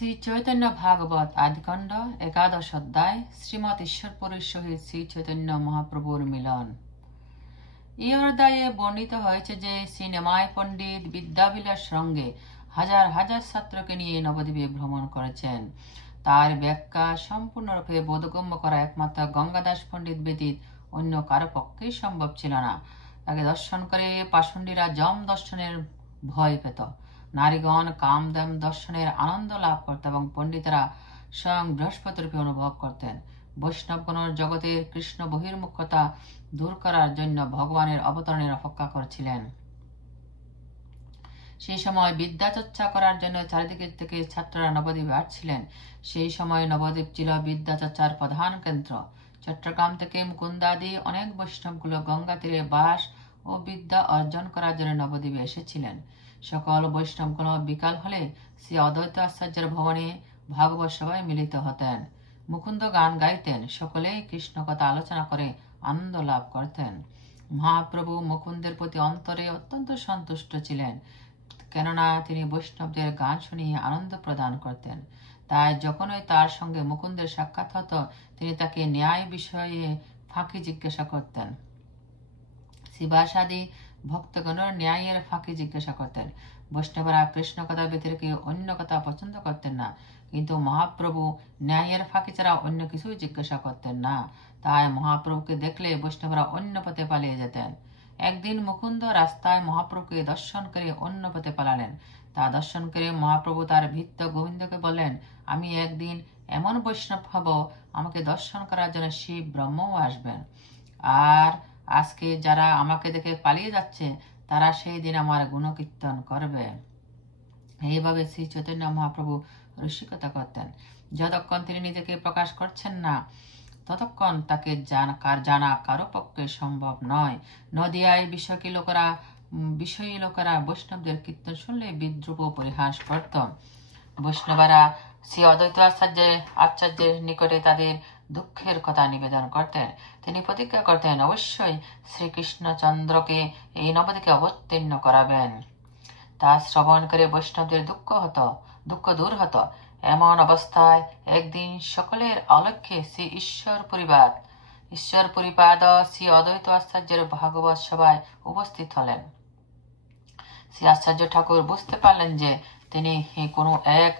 শ্রী চৈতন্য ভাগবত আদিকাণ্ড একাদশ অধ্যায় শ্রীমৎ ঈশ্বরপুরের সহিত শ্রী চৈতন্য মহাপ্রভুর মিলন। এই অধ্যায়ে বর্ণিত হয়েছে যে শ্রী নেমায় পণ্ডিত বিদ্যাবিলাস সঙ্গে হাজার হাজার ছাত্রকে নিয়ে নবদ্বীপে ভ্রমণ করেছেন। তার ব্যাখ্যা সম্পূর্ণরূপে বোধগম্য করা একমাত্র গঙ্গাদাস পণ্ডিত ব্যতীত অন্য কারো পক্ষেই সম্ভব ছিল না। তাকে দর্শন করে পাষণ্ডীরা যম দর্শনের ভয় পেত, নারীগণ কামদাম দর্শনের আনন্দ লাভ করত এবং পণ্ডিতেরা স্বয়ং বৃহস্পতি রূপে অনুভব করতেন। বৈষ্ণবগণ জগতের কৃষ্ণ বহির্মুখতা দূর করার জন্য ভগবানের অবতরণের অপেক্ষা করছিলেন। সেই সময় বিদ্যা চর্চা করার জন্য চারিদিকে থেকে ছাত্ররা নবদ্বীপে আসছিলেন। সেই সময় নবদ্বীপ ছিল বিদ্যা চর্চার প্রধান কেন্দ্র। চট্টগ্রাম থেকে মুকুন্দাদি অনেক বৈষ্ণবগুলো গঙ্গা তীরে বাস ও বিদ্যা অর্জন করার জন্য নবদ্বীপে এসেছিলেন। সকল বৈষ্ণবগুলো বিকাল হলে শ্রী অদ্বৈত আচার্যের ভবনে ভাগবত সভায় মিলিত হতেন। মুকুন্দ গান গাইতেন, সকলেই কৃষ্ণ কথা আলোচনা করে আনন্দ লাভ করতেন। মহাপ্রভু মুকুন্দের প্রতি অন্তরে অত্যন্ত সন্তুষ্ট ছিলেন, কেননা তিনি বৈষ্ণবদের গান শুনিয়ে আনন্দ প্রদান করতেন। তাই যখনই তার সঙ্গে মুকুন্দের সাক্ষাৎ হতো, তিনি তাকে ন্যায় বিষয়ে ফাঁকি জিজ্ঞাসা করতেন। শিবাসাদি ভক্তগণের ন্যায়ের ফাঁকি জিজ্ঞাসা করতেন। বৈষ্ণবরা কৃষ্ণ কথা ব্যতিরেকে অন্য কথা পছন্দ করতেন না, কিন্তু মহাপ্রভু ন্যায়ের ফাঁকি ছাড়া অন্য কিছুই জিজ্ঞাসা করতেন না। তাই মহাপ্রভুকে দেখলে বৈষ্ণবরা অন্য পথে পালিয়ে যেতেন। একদিন মুকুন্দ রাস্তায় মহাপ্রভুকে দর্শন করে অন্য পথে পালালেন। তা দর্শন করে মহাপ্রভু তার ভৃত্য গোবিন্দকে বললেন, আমি একদিন এমন বৈষ্ণব হব, আমাকে দর্শন করার জন্য শিব ব্রহ্মও আসবেন, আর আজকে যারা আমাকে দেখে পালিয়ে যাচ্ছে তারা সেই দিন আমার গুণকীর্তন করবে। এইভাবে শ্রী চৈতন্য মহাপ্রভু রসিকতা করতেন। যতক্ষণ তিনি নিজেকে প্রকাশ করছেন না, ততক্ষণ তাকে জানা কারো পক্ষে সম্ভব নয়। নদিয়ায় বিষয়ী লোকেরা বৈষ্ণবদের কীর্তন শুনলে বিদ্রুপ ও পরিহাস করত। বৈষ্ণবরা শ্রী অদ্বৈত আচার্যের নিকটে তাদের দুঃখের কথা নিবেদন করতেন। তিনি প্রতিজ্ঞা করতেন, অবশ্যই শ্রীকৃষ্ণচন্দ্রকে এই নবদ্বীপে অবতীর্ণ করাবেন। তা শ্রবণ করে বৈষ্ণবদের দুঃখ দূর হতো। এমন অবস্থায় একদিন সকলের অলক্ষ্যে শ্রী ঈশ্বরপুরীপাদ শ্রী অদ্বৈত আচার্যের ভাগবত সভায় উপস্থিত হলেন। শ্রী আচার্য ঠাকুর বুঝতে পারলেন যে তিনি কোনো এক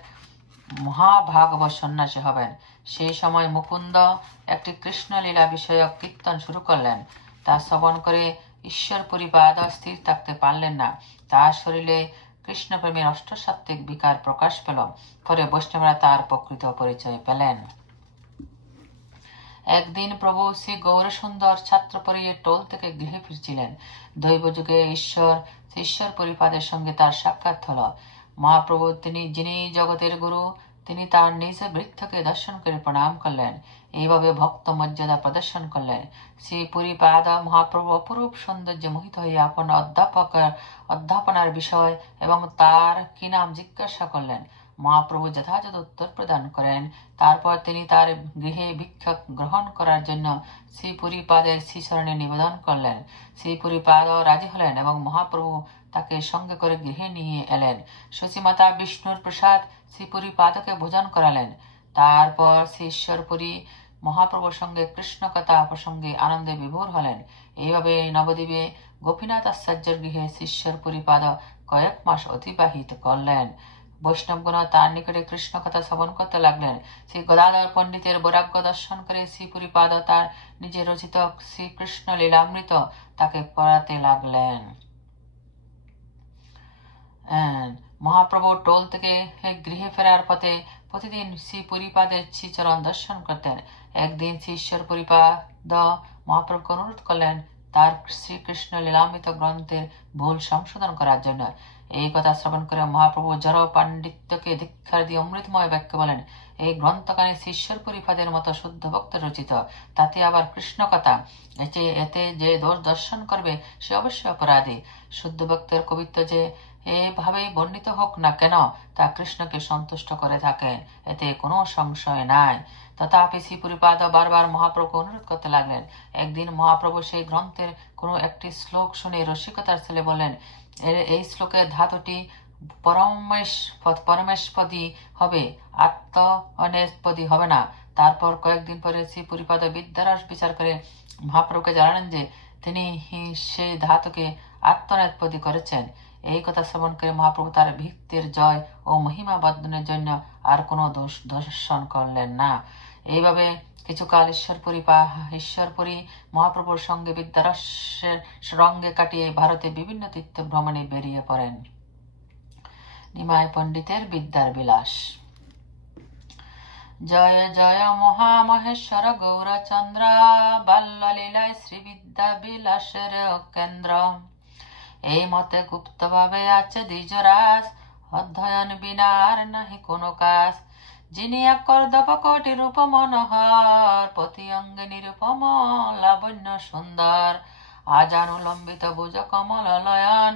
মহাভাগবত সন্ন্যাসী হবেন। সেই সময় মুকুন্দ একটি কৃষ্ণলীলা বিষয়ক কীর্তন শুরু করলেন। তা শ্রবণ করে ঈশ্বরপুরীপাদ স্থির থাকতে পারলেন না। তার শরীরে কৃষ্ণপ্রেমীর অষ্টসাত্ত্বিক বিকার প্রকাশ পেল। পরে বৈষ্ণবরা তার প্রকৃত পরিচয় পেলেন। একদিন প্রভু শ্রী গৌরসুন্দর ছাত্র পরিয়ে টোল থেকে গৃহে ফিরছিলেন। দৈবযুগে ঈশ্বরপুরীপাদের সঙ্গে তার সাক্ষাৎ হল। মহাপ্রভু যিনি জগতের গুরু, তিনি তার নিজ বৃদ্ধকে দর্শন করে প্রণাম করলেন। এইভাবে ভক্ত মর্যাদা প্রদর্শন করলেন। শ্রী পুরীপাদ মহাপ্রভু অপরূপ সৌন্দর্যে মোহিত হয়ে আপন অধ্যাপনার বিষয় এবং তার কি নাম জিজ্ঞাসা করলেন। মহাপ্রভু যথাযথ উত্তর প্রদান করেন। তারপর তিনি তার গৃহে ভিক্ষা গ্রহণ করার জন্য শ্রী পুরীপাদের শ্রীচরণে নিবেদন করলেন। শ্রী পুরীপাদ রাজি হলেন এবং মহাপ্রভু তাকে সঙ্গে করে গৃহে নিয়ে এলেন। সচিমাতা বিষ্ণুর প্রসাদ শ্রী পুরীপাদকে ভোজন করালেন। তারপর শ্রী ঈশ্বরপুরী মহাপ্রভুর সঙ্গে কৃষ্ণ কথা প্রসঙ্গে আনন্দে বিভোর হলেন। এইভাবে নবদ্বীপে গোপীনাথ আচার্যের গৃহে শ্রী ঈশ্বরপুরীপাদ কয়েক মাস অতিবাহিত করলেন। বৈষ্ণবগণ তার নিকটে কৃষ্ণ কথা শ্রবণ করতে লাগলেন। শ্রী গদাধর পণ্ডিতের বৈরাগ্য দর্শন করে শ্রী পুরীপাদ তার নিজে রচিত শ্রীকৃষ্ণ লীলামৃত তাকে পড়াতে লাগলেন। মহাপ্রভু টোল থেকে গৃহে ফেরার পথে প্রতিদিন শ্রী পুরীপাদের শ্রীচরণ দর্শন করতেন। একদিন শ্রী ঈশ্বরপুরীপাদ মহাপ্রভুকে অনুরোধ করলেন তার শ্রীকৃষ্ণ লীলামৃত গ্রন্থের ভুল সংশোধন করার জন্য। এই কথা শ্রবণ করে মহাপ্রভু জড় পাণ্ডিত্যকে ধিক্কার দিয়ে অমৃতময় বাক্য বলেন, এই গ্রন্থখানি শ্রী ঈশ্বরপুরীপাদের মতো শুদ্ধ ভক্ত রচিত, তাতে আবার কৃষ্ণ কথা, এতে যে দর্শন করবে সে অবশ্যই অপরাধী। শুদ্ধ ভক্তের কবিত্ব যে এভাবেই বর্ণিত হোক না কেন, তা কৃষ্ণকে সন্তুষ্ট করে থাকেন, এতে কোনো সংশয় নাই। তথাপি শ্রী পুরীপাদ বারবার মহাপ্রভুকে অনুরোধ করতে লাগলেন। একদিন মহাপ্রভু সেই গ্রন্থের কোনো একটি শ্লোক শুনে রসিকতার ছেলে বললেন, এই শ্লোকের ধাতুটি পরমেশপদী হবে, আত্ম অনেস্পদী হবে না। তারপর কয়েকদিন পরে শ্রী পুরীপাদ বিদ্যারস বিচার করে মহাপ্রভুকে জানালেন যে তিনি সেই ধাতুকে আত্মনেৎপদী করেছেন। এই কথা শ্রবণ করে মহাপ্রভু তার ভৃত্যের জয় ও মহিমা বর্ধনের জন্য আর কোনো দর্শন করলেন না। এইভাবে কিছুকাল ঈশ্বরপুরী মহাপ্রভুর সঙ্গে বিদ্যারসের সঙ্গে কাটিয়ে ভারতে বিভিন্ন তীর্থ ভ্রমণে বেরিয়ে পড়েন। নিমাই পণ্ডিতের বিদ্যার বিলাস। জয় জয় মহামহেশ্বর গৌরচন্দ্র, বাল্যলীলায় শ্রীবিদ্যা বিলাসের কেন্দ্র। এই মতে গুপ্তভাবে আছে দ্বিজরাজ, অধ্যয়ন বিনার নাহি কোনো কাজ। যিনি কর্দব কোটি রূপ মনোহর, প্রতি অঙ্গে নিরূপম লাবণ্য সুন্দর। আজানুলম্বিত ভুজ কমল লয়ন,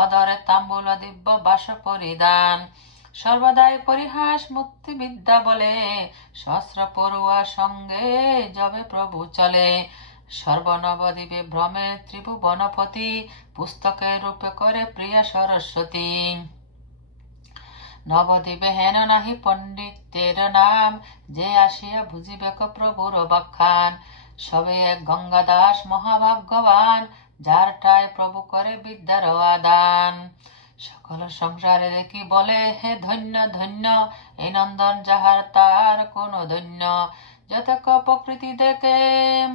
অধরে তাম্বুল দিব্য বাস পরিধান। সর্বদাই পরিহাস মুক্তি বিদ্যা বলে, সহস্র পড়ুয়া সঙ্গে যবে প্রভু চলে। সর্বনবদ্বীপে ভ্রমে ত্রিভুবনপতি, পুস্তকে রূপে করে প্রিয়া সরস্বতী। নবদ্বীপে হেন নাহি পণ্ডিতের নাম, যে আসিয়া বুঝিবেক প্রভুর বাখ্যান। সবে এক গঙ্গাদাস মহাভাগ্যবান, যার ঠায় প্রভু করে বিদ্যার আদান। সকল সংসারে দেখি বলে হে ধন্য ধন্য, এই নন্দন যাহার তার কোন ধন্য। যতক প্রকৃতি দেখে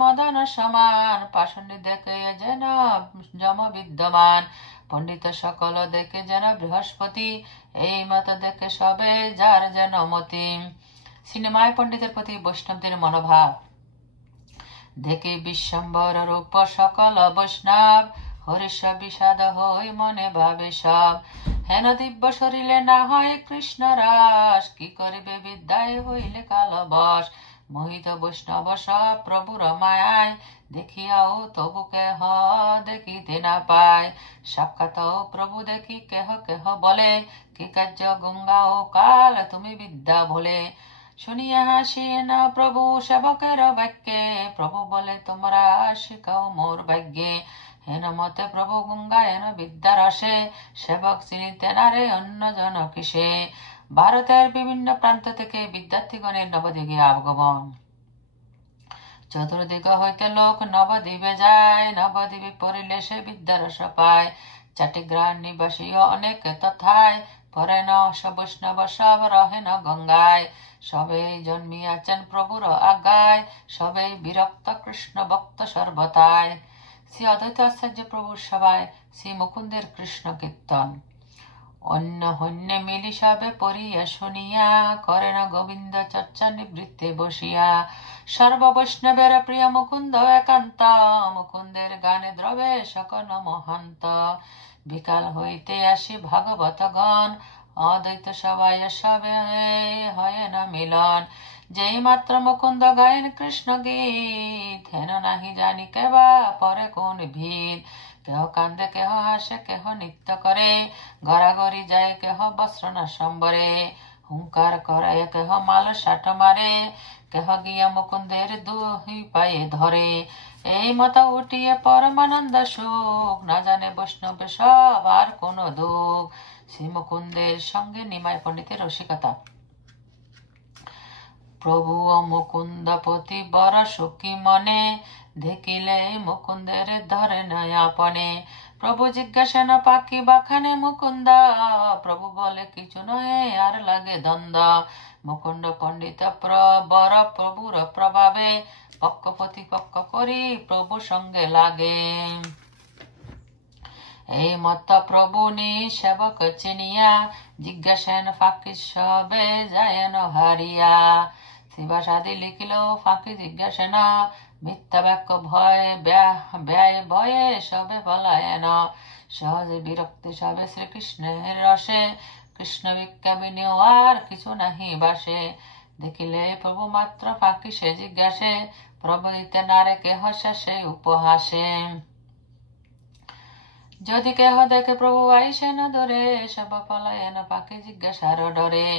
মদন সমান, পাষণ্ড দেখে যেন যম বিদ্যমান। পণ্ডিত সকল দেখে যেন বৃহস্পতি, এই মত দেখে সবে যার যেন মতি। সিনেমায় পণ্ডিতের প্রতি বৈষ্ণবদের মনোভাব দেখে বিশ্বম্বর রূপ সকল বৈষ্ণব, হরিষ বিষাদ হই মনে ভাবে সব। হেন দিব্য শরীরে না হয় কৃষ্ণ রাস, কি করিবে বিদ্যায় হইলে কালবশ। মোহিত বৈষ্ণব সব প্রভুর মায়ায়, দেখিয়াও তবু কেহ দেখিতে না পায়। সাক্ষাৎ প্রভু দেখি কেহ কেহ বলে, কি কার্য গঙ্গা ও কাল তুমি বিদ্যা বলে। শুনিয়া হাসিয়ে না প্রভু সেবকের বাক্যে, প্রভু বলে তোমরা শিখাও মোর ভাগ্যে। হেন মতে প্রভু গঙ্গা হেন বিদ্যার আসে, সেবক চিনিতে না রে অন্য জন কিসে। ভারতের বিভিন্ন প্রান্ত থেকে বিদ্যার্থীগণের নবদ্বীপে আগমন। চতুর্দিক হইতে লোক নবদ্বীপে যায়, নবদ্বীপে পড়িলে সে বিদ্যারস পায়। চাটিগ্রাম নিবাসীও অনেক তথায়, পরেন বৈষ্ণব সব রহেন গঙ্গায়। সবেই জন্মিয়াছেন প্রভুর আজ্ঞায়, সবেই বিরক্ত কৃষ্ণ ভক্ত সর্বতায়। শ্রী অদ্বৈত আচার্য প্রভুর সভায় শ্রী মুকুন্দের কৃষ্ণ কীর্তন। অন্য হন্যে মিলি সবে পড়িয়া শুনিয়া, করেন গোবিন্দ চর্চা নিবৃত্তে বসিয়া। সর্ব বৈষ্ণবের প্রিয় মুকুন্দ একান্ত, মুকুন্দের গানে দ্রবে সকল মহান্ত। বিকাল হইতে আসি ভাগবত গণ, অদ্বৈত সবাই সবে হয় না মিলন। যেই মাত্র মুকুন্দ গায়েন কৃষ্ণ গীত, হেন নাহি জানি কেবা পরে কোন ভিত। কেহ কান্দে কেহ হাসে কেহ নৃত্য করে, গড়াগড়ি যায় কেহ বস্ত্র না সম্বরে। হুঙ্কার করায় কেহ মাল সাট মারে, কেহ গিয়া মুকুন্দের দুই পায়ে ধরে। এই মত উঠিয়ে পরমানন্দ সুখ, না জানে বৈষ্ণব সব আর কোন দুঃখ। শ্রী মুকুন্দের সঙ্গে নিমাই পণ্ডিতের রসিকতা। প্রভু ও মুকুন্দপতি বড় সুখী মনে, দেখিলে মুকুন্দের ধরে নয় আপনে। প্রভু জিজ্ঞাসা পাখি বাখানে মুকুন্দা, প্রভু বলে কিছু নয় আর লাগে দ্বন্দ্ব। মুকুন্দ পণ্ডিত বর প্রভুর প্রভাবে, পক্ষ প্রতিপক্ষ করি প্রভু সঙ্গে লাগে। এই মত প্রভু নি সেবক চিনিয়া, জিজ্ঞাসেন ফাঁকি সবে যায়ন হারিয়া। শিবাসাদি লিখিল ফাঁকি জিজ্ঞাসেন, মিথ্যা বাক্য ভয় ব্যয় ভয়ে সবে পলায়ন। সহজে বিরক্তি সবে শ্রীকৃষ্ণের রসে, কৃষ্ণ বিজ্ঞাবিনী আর কিছু নাহি বাসে। দেখিলে প্রভু মাত্র ফাঁকি সে জিজ্ঞাসে, প্রভু দিতে নারে কেহ শেষে উপহাসে। যদি কেহ দেখে প্রভু আইসেন দরে, সব পলায়ন পাখি জিজ্ঞাসার ডরে।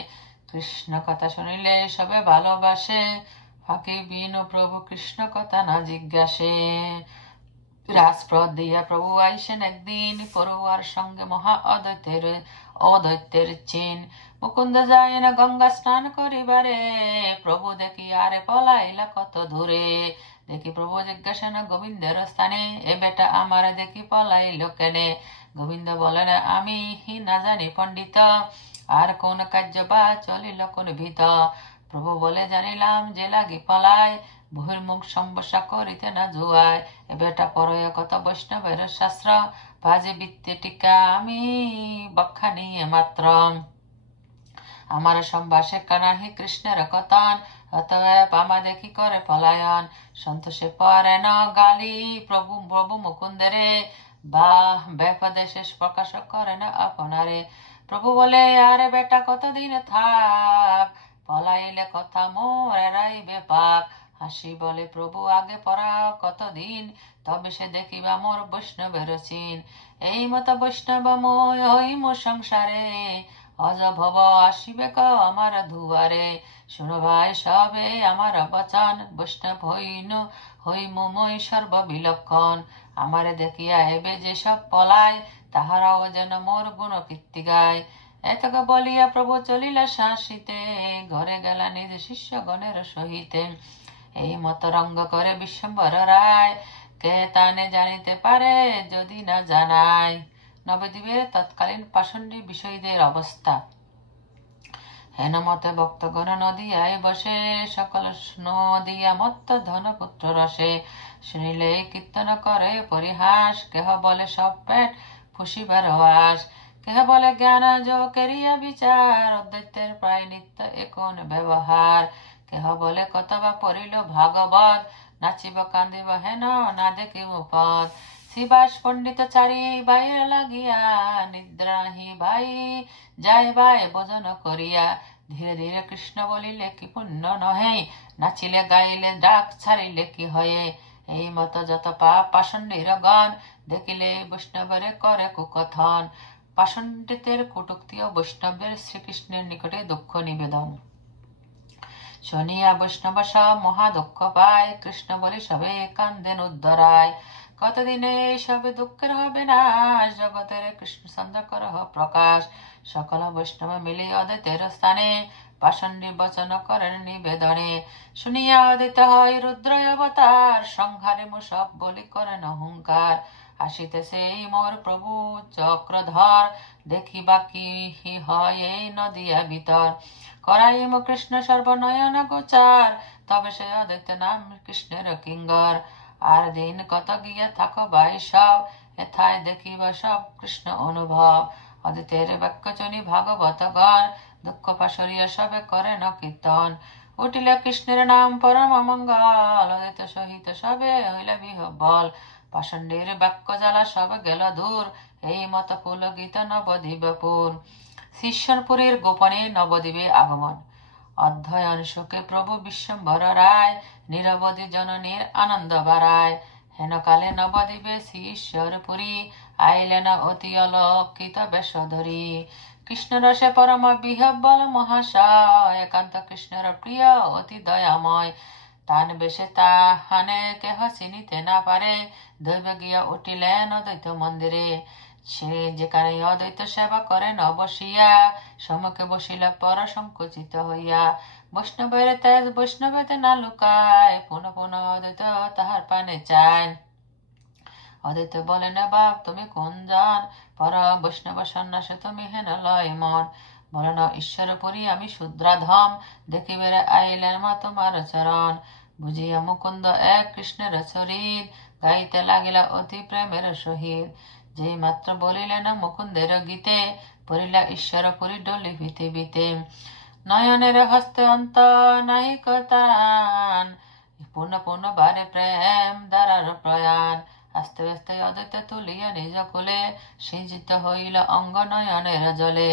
কৃষ্ণ কথা শুনিলে সবে ভালোবাসে, ফাঁকি বিনু প্রভু কৃষ্ণ কথা না জিজ্ঞাসে। রাজপথ দিয়া প্রভু আইসেন একদিন, পড়ুয়ার সঙ্গে মহা অদৈত্যের চিন। মুকুন্দ যায় না গঙ্গা স্নান করিবারে, প্রভু দেখি আরে পলাইলা কত দূরে। দেখি প্রভু জিজ্ঞাসা না গোবিন্দের স্থানে, এ বেটা আমার দেখি পলাইল কেনে। গোবিন্দ বলেন, আমি না জানি পণ্ডিত, আর কোন কার্য বা চলিল কোন ভীত। প্রভু বলে, জানিলাম যে লাগি পলায়, বহির্মুখ সম্বসা করিতে না জুয়ায়। এ বেটা পরয় কত বৈষ্ণবের শাস্ত্র, বাজে বৃত্তে টিকা আমি বক্ষা নিয়ে মাত্র। আমার সম্ভাষে কানাহি কৃষ্ণের কথন, অতএব আমা দেখি করে পলায়ন। সন্তোষে পরে ন গালি প্রভু প্রভু মুকুন্দেরে, বা বেপদে শেষ প্রকাশ করে না আপনারে। প্রভু বলে, আরে বেটা কতদিন থাক, পলাইলে কথা মোর এড়াইবে পাপ। হাসি বলে, প্রভু আগে পড়াও কতদিন, তবে সে দেখিবা মোর বৈষ্ণবের চিন। এই মতো বৈষ্ণবময় হইম সংসারে, অজ ভব আসিবে ক আমার দুয়ারে। শুনো ভাই সবে আমার বচন, বৈষ্ণব হইম মই সর্ববিলক্ষণ। আমারে দেখিয়া এবে যেসব পলায়, তাহারাও যেন মোর গুণ কীর্তি গায়। এতক বলিয়া প্রভু চলিলা শাসিতে, ঘরে গেলা নিজ শিষ্যগণের সহিতে। এই মত রঙ্গ করে বিশ্বম্বর রায়, কে তানে জানিতে পারে যদি না জানায়। নবদ্বীপের তৎকালীন পাষণ্ডী বিষয়ীদের অবস্থা। হেন মতে ভক্তগণ নদিয়ায় বসে, সকল নদিয়া মত্ত ধনপুত্র রসে। শুনিলে কীর্তন করে পরিহাস, কেহ বলে সব পেট ফুসিবার আস। কেহ বলে জ্ঞান কেরিয়া বিচার, অদ্বৈতের প্রায় নিত্য একন ব্যবহার। কেহ বলে কত বা পড়িল ভাগবত, নাচিব কান্দিব হেন না দেখিব পথ। শিবাস পণ্ডিত চারি বাইরে লাগিয়া, নিদ্রাহি ভাই যাই ভাই ভোজন করিয়া। ধীরে ধীরে কৃষ্ণ বলিলে কি পুণ্য নহে, নাচিলে গাইলে ডাক ছাড়িলে কি হয়ে। এই মত যত পাপ পাষণ্ডীর গণ, দেখিলে বৈষ্ণবের করে কুকথন। পাষণ্ডিতের কটুক্তি ও বৈষ্ণবের শ্রীকৃষ্ণের নিকটে দুঃখ নিবেদন শুনিয়া বৈষ্ণব সব মহা দুঃখ পায়, কৃষ্ণ বলি সবে কান্দেন উদ্ধরায়। কতদিনে সবে দুঃখের হবে না, জগতের কৃষ্ণ চন্দ্র করহ প্রকাশ। সকল বৈষ্ণব মিলি অদ্বৈতের স্থানে, পাষণ্ডী বচন করেন নিবেদনে। শুনিয়া অদিত হয় রুদ্র অবতার, সংহারে সব বলি করেন অহংকার। আসিতেছে এই মোর প্রভু চক্রধর, দেখিবা কি হয় এই নদিয়া ভিতর। করাইম কৃষ্ণ সর্বনয়ন গোচার, তবে সে অদ্বৈত নাম কৃষ্ণের কিঙ্কর। আর দিন কত গিয়া থাকো ভাই সব, এথায় দেখিবা সব কৃষ্ণ অনুভব। অদ্বৈতের বাক্যচনী ভাগবত গণ, দুঃখ পাশরিয়া সবে করে ন কীর্তন। উঠিলে কৃষ্ণের নাম পরম মঙ্গল, অদ্বৈত সহিত সবে হইল বিহ্বল। পাষণ্ডীর বাক্য জ্বালা সব গেল দূর, এই মত পুলকিত নবদ্বীপপুর। শিষ্যরপুরের গোপনে নবদ্বীপে আগমন। অধ্যয়ন সুখে প্রভু বিশ্বম্বর রায়, নিরবধি জননীর আনন্দ বাড়ায়। হেন কালে নবদ্বীপে শিষ্যরপুরী, আইলেন অতি অলক্ষিত বেশ ধরি। কৃষ্ণ রসে পরম বিহ্বল মহাশয়, একান্ত কৃষ্ণের প্রিয় অতি দয়াময়। তান বেশে তাহানে কেহ চিনিতে না পারে, দৈব গিয়া উঠিলেন অদ্বৈত মন্দিরে। সে যেখানে অদ্বৈত সেবা করেন বসিয়া, সম্মুখে বসিলা পর সংকুচিত হইয়া। বৈষ্ণবের তেজ বৈষ্ণবেতে না লুকায়, পুনঃ পুনঃ অদ্বৈত তাহার পানে চায়। অদ্বৈত বলেন, বাপ তুমি কোন জন, পর বৈষ্ণব সন্ন্যাসে তুমি হেন লয় মন। বলেন, ঈশ্বরপুরী আমি শূদ্রাধম, দেখিবেরে আইলেন মা তোমার চরণ। বুঝিয়া মুকুন্দ এক কৃষ্ণের শরীর, গাইতে লাগিলা অতি প্রেমের সহিত। যেই মাত্র বলিলেন মুকুন্দের গীতে, পড়িলা ঈশ্বরপুরী ডলি পৃথিবীতে। নয়নের হস্তে অন্ত নাহিক তারান, পূর্ণ পূর্ণ বারে প্রেম দ্বারার প্রয়াণ। আস্তে আস্তে অদ্বৈত তুলিয়া নিজ কুলে, সিঞ্চিত হইল অঙ্গ নয়নের জলে।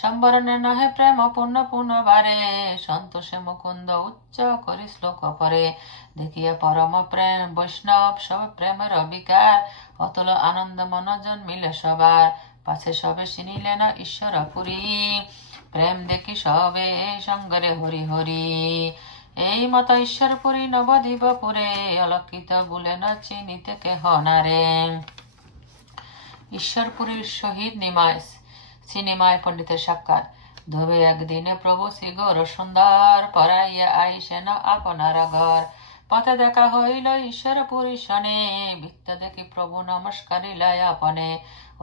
সম্বরণে নহে প্রেম পূর্ণ পূর্ণ বারে, সন্তোষে মুকুন্দ উচ্চ করি শ্লোক পরে। দেখিয়া পরম প্রেম বৈষ্ণব সব প্রেমের অবিকার, অতুল আনন্দ মন জন্মিলে সবার। পাছে সবে চিনিলেন ঈশ্বরপুরী, প্রেম দেখি সবে সঙ্গরে হরি হরি। এই মত ঈশ্বরপুরী নবদ্বীপপুরে অলক্ষিত বলে না চিনিতে কেহ না রে। ঈশ্বরপুরীর শহীদ সিনেমায় পণ্ডিতের সাক্ষাৎ। ধোবে একদিনে প্রভু শ্রী গৌর সুন্দর পরাইয়া আইসেন আপনার ঘর। পথে দেখা হইল ঈশ্বরপুরী শনে, বৃত্ত দেখি প্রভু নমস্কারিলায় আপনে।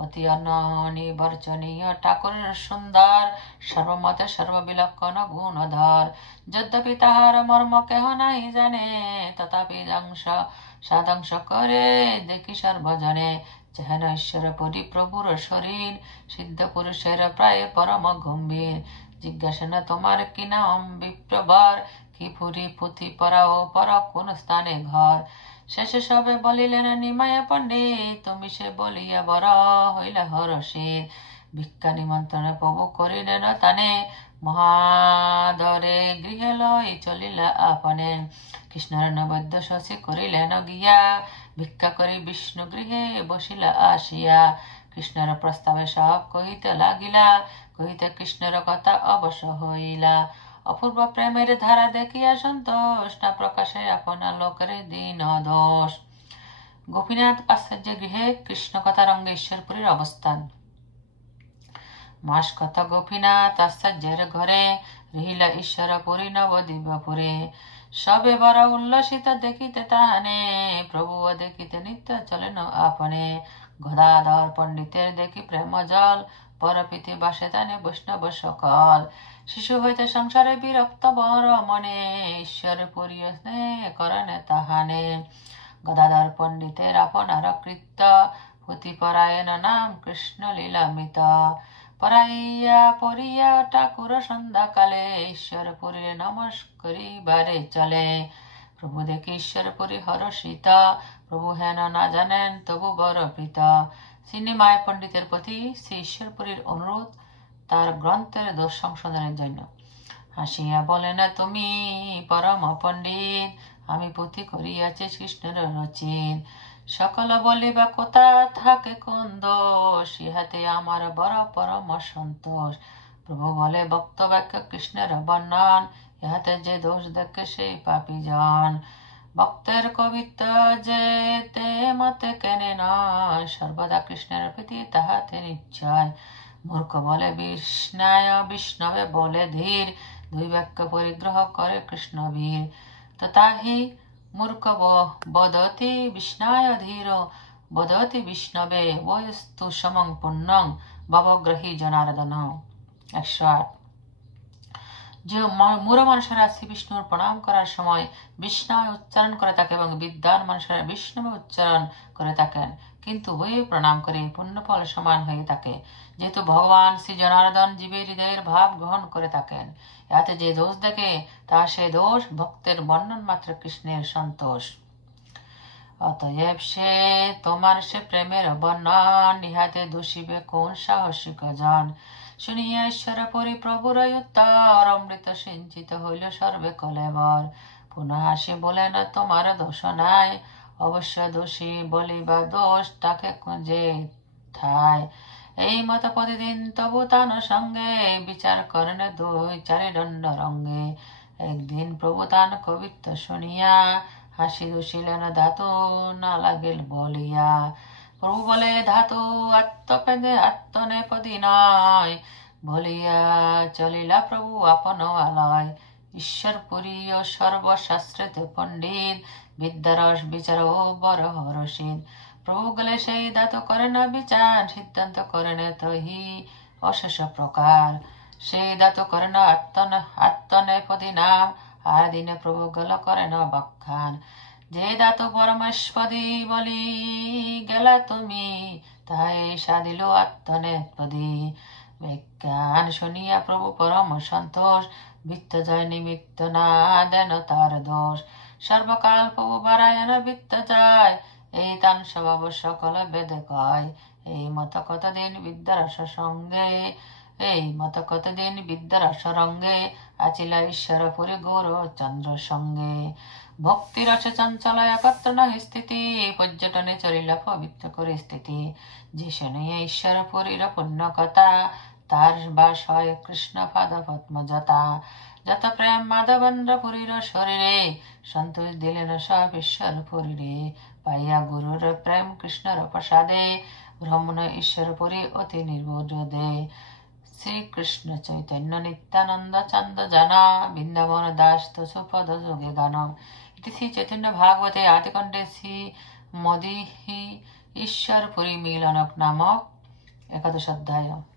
অতি অনিবর্চনীয় ঠাকুর সুন্দর, সর্বমতে সর্ববিলক্ষণ গুণধর। যদ্যপি তাহার মর্ম কেহ নাই জানে, তথাপি সাধাংশ করে দেখি সর্বজনে। যেন ঈশ্বরপুরী প্রভুর শরীর, সিদ্ধ পুরুষের প্রায় পরম গম্ভীর। জিজ্ঞাসা তোমার কি নাম বিপ্রবর, কি পুরী পুঁথি পরাও পর কোন স্থানে ঘর। শেষে সবে বলিলেন নিমায়া পণ্ডিত, তুমি সে বলিয়া বড় হইলে হরষিত। ভিক্ষা নিমন্ত্রণে প্রভু করিলেন তানে, মহাদরে গৃহে লই চলিলা আপনে। কৃষ্ণের নৈবেদ্য শশী করিলেন গিয়া, ভিক্ষা করি বিষ্ণু গৃহে বসিলা আসিয়া। কৃষ্ণের প্রস্তাবে সব কহিতে লাগিলা, কহিতে কৃষ্ণের কথা অবশ্য হইলা। অপূর্ব প্রেমের ধারা দেখিয়া সন্তোষ, না প্রকাশে আপনা লোকের দিন দোষ। গোপীনাথ আশ্চর্য গৃহে কৃষ্ণ কথা রঙ্গে ঈশ্বরপুরীর অবস্থান। মাস কত গোপীনাথ আশ্চর্যের ঘরে, রহিলা ঈশ্বরপুরী নবদ্বীপপুরে। সবে বড় উল্লসিত দেখিতে তাহানে, প্রভুও দেখিতে নিত্য চলেন আপনে। গদাধর পণ্ডিতের দেখি প্রেম জল, পরপীতি বাসে তানে বৈষ্ণব সকল। শিশু হইতে সংসারে বিরক্ত বর মনে, ঈশ্বরপুরী স্নেহ করণে তাহানে। গদাধর পণ্ডিতের আপনার কৃত্য, পুঁথিপরায়ণ নাম কৃষ্ণ লীলামৃত। পরাইয়া পড়িয়া ঠাকুর সন্ধ্যাকালে, ঈশ্বরপুরীর নমস্করিবারে চলে। প্রভু দেখি ঈশ্বরপুরী হরষিত, প্রভু হেন না জানেন তবু বড় প্রীত। সিনেমায় পণ্ডিতের প্রতি শ্রী ঈশ্বরপুরীর অনুরোধ তার গ্রন্থের দোষ সংশোধনের জন্য। হাসিয়া বলেন তুমি পরম পণ্ডিত, আমি পুঁথি করিয়াছি কৃষ্ণের রচিত। সকল বলিবা কোথা থাকে কোন দোষ, ইহাতে আমার বড় পরম সন্তোষ। প্রভু বলে ভক্ত বাক্য কৃষ্ণের বর্ণন, ইহাতে যে দোষ দেখে সেই পাপী জন। ভক্তের কবিত্ব যে তে মতে কেনে নয়, সর্বদা কৃষ্ণের প্রীতি তাহাতে নিশ্চয়। মূর্খ বলে বিষ্ণায় বিষ্ণবে বলে ধীর, দুই বাক্য পরিগ্রহ করে কৃষ্ণ বীর। তো তাহি মূর্খ বদতি বিষ্ণায় ধীর, বদতি বিষ্ণবে বস্তু সমং পুণ্যং ভবগ্রহী জনার্দন। 108। যে মূঢ় মানুষেরা শ্রী বিষ্ণুর প্রণাম করার সময় বিষ্ণায় উচ্চারণ করে থাকে এবং বিদ্বান মানুষেরা বিষ্ণু উচ্চারণ করে থাকেন, কিন্তু উভয়ে প্রণাম করে পুণ্যফল সমান হয়ে থাকে, যেহেতু ভগবান শ্রী জনার্দন জীবের হৃদয়ের ভাব গ্রহণ করে থাকেন। এতে যে দোষ দেখে তা সে দোষ, ভক্তের বর্ণন মাত্র কৃষ্ণের সন্তোষ। অতএব সে তোমার সে প্রেমের বর্ণন, ইহাতে দোষিবে কোন সাহসিক জন। শুনিয়া ঈশ্বরপুরী প্রভুর উত্তর, অমৃত সিঞ্চিত হইল সর্বে কলেবর। পুনঃ হাসি বলেন তোমার দোষ নাই, অবশ্য দোষী বলিবা দোষ তাকে খুঁজে থায়। এই মত প্রতিদিন তবু তান সঙ্গে, বিচার করেন দুই চারি দণ্ড রঙ্গে। একদিন প্রভু তান কবিত্ব শুনিয়া, হাসি দুষিলেন ধাতু না লাগিল বলিয়া। প্রভু বলে ধাতু আত্মপেদে আত্মনেপদী নয়, বলিয়া চলিলা প্রভু আপন আলয়। ঈশ্বরপুরী ও সর্বশাস্ত্রেতে পণ্ডিত, বিদ্যারস বিচার ও বড় হরষিত। প্রভু গলে সেই ধাতু করে না বিচার, সিদ্ধান্ত করেন তহি অশেষ প্রকার। সেই ধাতু করে না আত্মনেপদী নাম, আর দিনে প্রভু গল করে না বখ্যান। যে ধাতু পরমেশ্বরী বলি গেলা তুমি, তাই সাধিল আত্মনেপদী। বিজ্ঞান শুনিয়া প্রভু পরম সন্তোষ, বৃত্ত জয় নিমিত্ত না দেন তার দোষ। সর্বকাল প্রভু বারায়ণ বৃত্ত যায়, এই তান স্বভাব সকল বেদে কয়। এই মত কতদিন বিদ্যারস সঙ্গে, এই মত কতদিন বিদ্যারস রঙ্গে, আচিলা ঈশ্বরপুরী গৌর চন্দ্র সঙ্গে। ভক্তি রসে চঞ্চল একত্র নহি স্থিতি, পর্যটনে চলিলা পবিত্র করে স্থিতি। যে শুনিয়া ঈশ্বরপুরীর পুণ্য কথা, তার বাস হয় কৃষ্ণ পাদ পদ্মজতা। যত প্রেম মাধবেন্দ্র পুরীর শরীরে, সন্তোষ দিলেন সব ঈশ্বর পুরীরে। পাইয়া গুরুর প্রেম কৃষ্ণর প্রসাদে, ব্রহ্মণ ঈশ্বর পুরী অতি নির্বোধে। শ্রীকৃষ্ণ চৈতন্য নিত্যানন্দ চন্দ জানা, বৃন্দাবন দাস সুপদ যোগে গান। ইতি শ্রী চৈতন্য ভাগবতে আদিকণ্ডে শ্রী মদিহি ঈশ্বর পুরী মিলনক নামক 11 অধ্যায়।